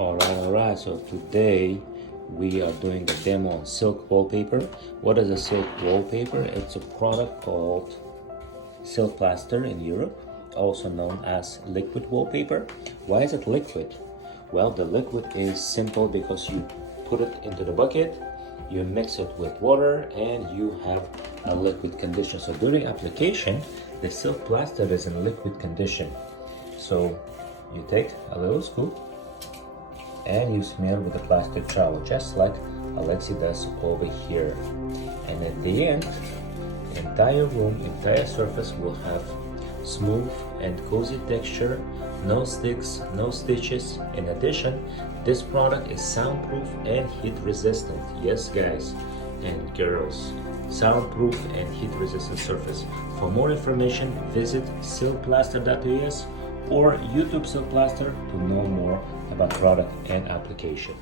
Alright, so today we are doing a demo on silk wallpaper. What is a silk wallpaper? It's a product called Silk Plaster in Europe, also known as liquid wallpaper. Why is it liquid? Well, the liquid is simple because you put it into the bucket, you mix it with water, and you have a liquid condition. So during application, the silk plaster is in liquid condition. So you take a little scoop and you smear with a plastic towel, just like Alexi does over here. And at the end, entire room, entire surface will have smooth and cozy texture, no sticks, no stitches. In addition, this product is soundproof and heat resistant. Yes, guys and girls, soundproof and heat resistant surface. For more information, visit silkplaster.us or YouTube Silk Plaster to know more about product and application.